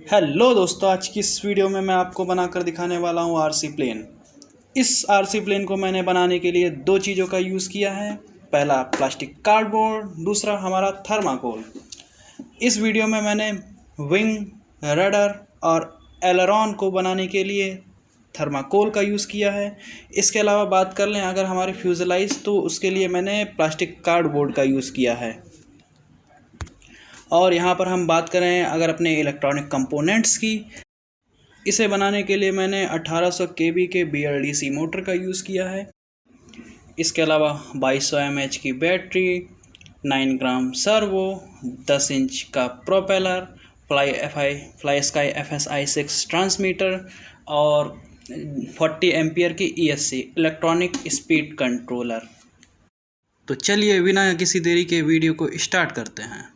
Hello दोस्तों, आज की इस वीडियो में मैं आपको बनाकर दिखाने वाला हूँ आरसी प्लेन। इस आरसी प्लेन को मैंने बनाने के लिए दो चीज़ों का यूज़ किया है। पहला प्लास्टिक कार्डबोर्ड, दूसरा हमारा थर्माकोल। इस वीडियो में मैंने विंग, रडर और एलरॉन को बनाने के लिए थर्माकोल का यूज़ किया है। इसके अलावा बात कर लें अगर हमारे फ्यूजलाइज, तो उसके लिए मैंने प्लास्टिक कार्डबोर्ड का यूज़ किया है। और यहाँ पर हम बात करें अगर अपने इलेक्ट्रॉनिक कंपोनेंट्स की, इसे बनाने के लिए मैंने 1800 kV के BLDC मोटर का यूज़ किया है। इसके अलावा 2200 mAh की बैटरी, 9 ग्राम सर्वो, 10 इंच का propeller, fly sky FSI6 transmitter और 40 एम्पियर की ESC इलेक्ट्रॉनिक स्पीड कंट्रोलर। तो चलिए बिना किसी देरी के वीडियो को स्टार्ट करते हैं।